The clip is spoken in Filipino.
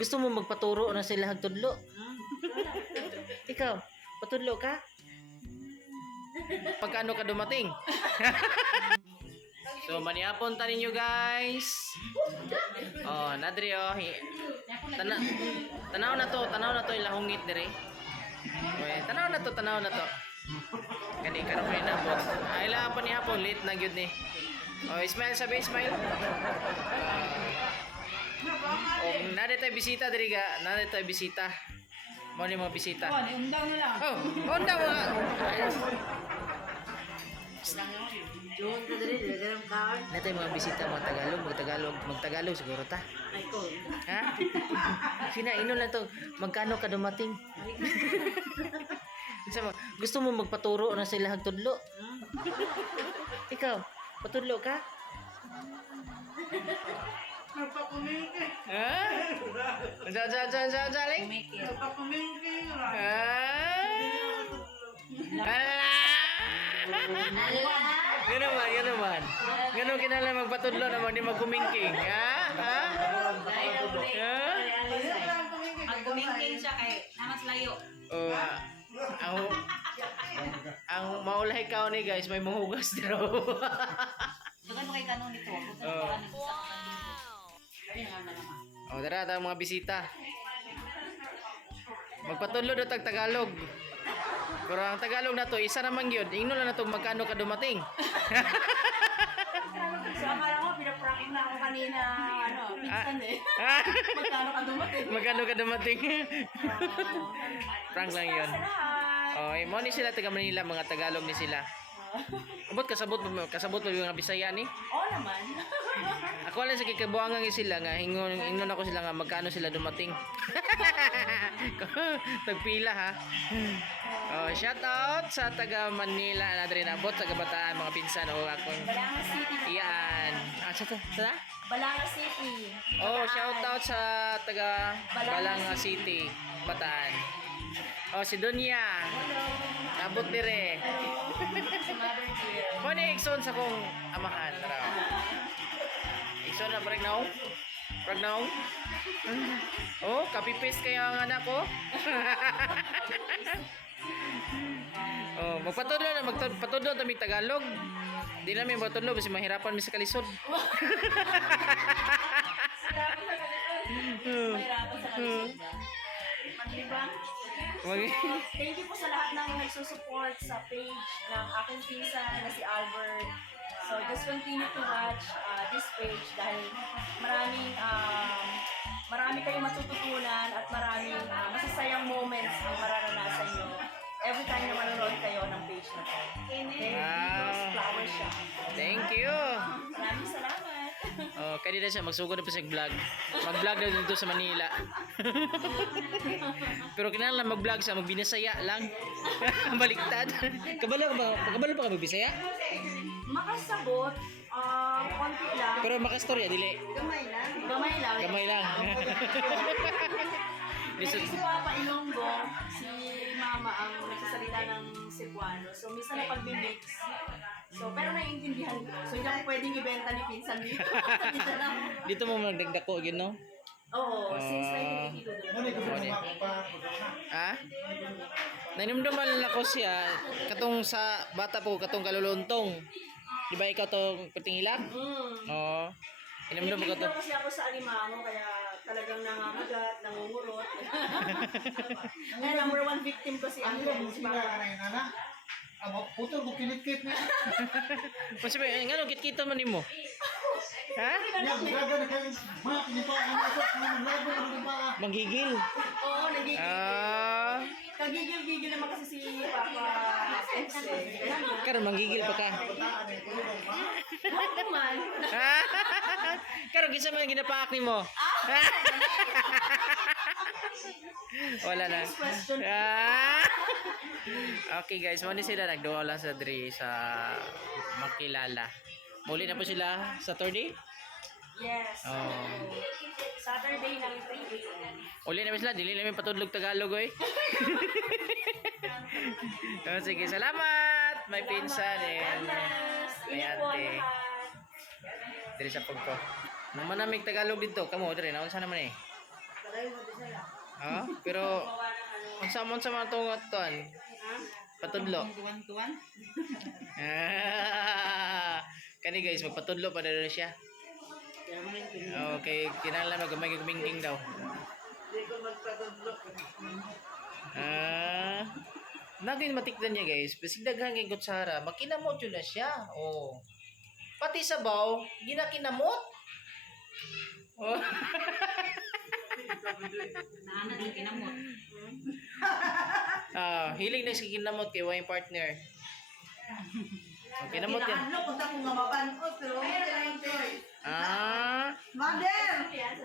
Gusto mo magpaturo na sila hagtudlo? Ikaw, patudlo ka? Pagkano ka dumating? So, manihapon ta ninyo guys. Oh, nadri oh. Tanaw na to ilahungit dire. Okay, tanaw na to. Kani karon ko inabot. Ay la pa ni hapon late na gyud ni. Oh, smile sabi, smile. Oh, nade tay bisita diri ga, nade tay bisita. Mo ni mga bisita. Oh, undang na lang. Oh, undang mo. Doon ka dali, dalam kaon. Nade tay mga bisita mga Tagalog siguro ta. Ay ko. Ha? Sina ino lang to, magkano ka dumating? Sama, gusto mo magpaturo na sila hagtudlo? Ikaw, patudlo ka? Ha? Jaling? Yan naman. Ganun kinala magpatudlo naman di magkumingking. Ha? Magkumingking siya kay namas layo. Oh, ang maulay ka ni guys, may manghugas dito. Dugan mo kay kanong nito. Oh, dara ta mga bisita. Magpatudlo do tag Tagalog. Pero ang Tagalog na to, isa naman gyud. Ingno lang na to magkano ka dumating. So, akala ko, pinapranking na ako kanina, pinsan eh. Magkano ka dumating? Magkano ka dumating? Prank lang yun. Oh, mo ni sila taga Manila, mga Tagalog ni sila. Abot kasabot mo yung mga Bisaya ni? Oo naman. Ako lang sa kikabuangan sila nga ingon ako sila nga magkano sila dumating. Tagpila ha. Oh, shout out sa taga Manila na diri nabot sa kabataan mga pinsan o akong Balanga City. Iyan. Sa? Balanga City. Oh, shout out sa taga Balanga City, Bataan. Oh, si Dunya. Nabot dire. Mo ni Ikson sa kong amahan raw. Ikson na break now. Oh, copy paste kaya ang anak ko. Oh, magpatudlo ta mi Tagalog. Di na mi magpatudlo kasi mahirapan mi sa kalisod. Mahirapan sa kalisod. Diba? Thank you po sa lahat ng nagsusupport sa page ng aking pinsan na si Albert. So just continue to watch this page dahil marami kayong matututunan at maraming masasayang moments ang mararanasan nyo every time na manonood kayo ng page na to. Flower shop. Thank you. Maraming salamat. Oh, kanina siya magsugod na pa sa vlog. Mag-vlog na dito sa Manila. Pero kinahanglan mag-vlog sa magbinasaya lang. Baliktad. Kabalo pa ka magbisaya? Makasabot, konti lang. Pero makastorya dili. Gamay lang. Bisa Si Papa Ilonggo, si Mama ang nagsasalita ng Cebuano. So, minsan na pag-mix. So, pero naiintindihan ko. So, hindi ako pwedeng ibenta ni Pinsan dito. Dito mo magdagdako yun, no? Oo, since 1982 doon. Ha? Nainumduman ako siya katong sa bata po katong kaluluntong. Di ba ikaw to puting hilak? Oo. Inumdum ko to. Nag-video kasi ako sa Alimango kaya talagang nangamagat, nangungurot. Kaya number one victim ko si Angelo. Si Papa. Putol ko kinikit niya. Kasi ngano kit-kita man nimo? Ha? Manggigil. Oo, nagigil. Kagigil-gigil naman kasi si Papa X eh. Karon manggigil pa ka. Huwag naman. Karon kinsa man ginapaak nimo? Wala na. Okay guys, mo ni sila nagduwa lang sa diri sa Makilala. Muli na po sila Saturday? Yes. Oh. Everyday ng 3 a.m. Uli na sila, dili namin patudlog Tagalog oy. Oh, sige, salamat. May pinsan eh. May Ingat po ang ate. lahat. Diri sa pagko. Nang manamig Tagalog dito, kamo diri naon sa naman eh. Ha? Pero unsa man sa mga tungot ton? Patudlo. Tuwan-tuwan. Kani guys, magpatudlo pa daw siya. Okay, kinahanglan magmay gumingking daw. Naging matikdan niya guys, basig daghang kay kutsara, makinamot yun na siya. Oh. Pati sabaw, ginakinamot. Oh. Naana din kinamot. Hiling na si kinamot kay wayang partner. Okay, kinamot yan. Kung ta kung nga mapanood, pero okay lang choice. Ah, Mother! Yan, sa